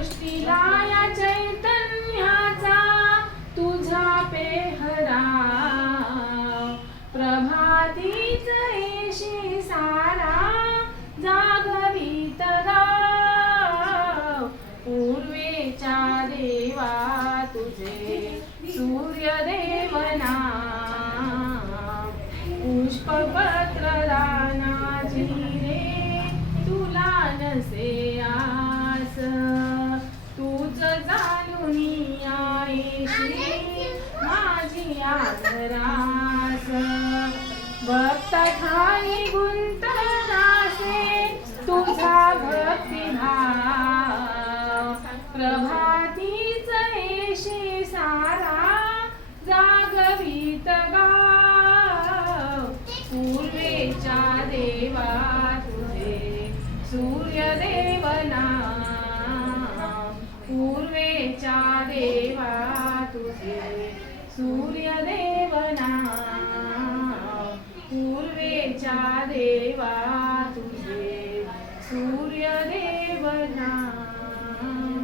सृष्टीला या चैतन्याचा तुझा पेहराव, प्रभातीच येशी सारा जागवित गाव, पूर्वेच्या देवा तुझे सूर्यदेव नाम, पुष्पपत्र दानाची रे तुला नसे आस, तूच जाणूनी आईशी माझी आदरास, भक्त ठाई गुंतनासे तुझा भक्तिभाव, प्रभातीच येशी सारा जागवित गाव, पूर्वेच्या देवा तुझे सूर्यदेव नाम, पूर्वेच्या देवा तुझे सूर्यदेव नाम, पूर्वेच्या देवा तुझे सूर्यदेव नाम.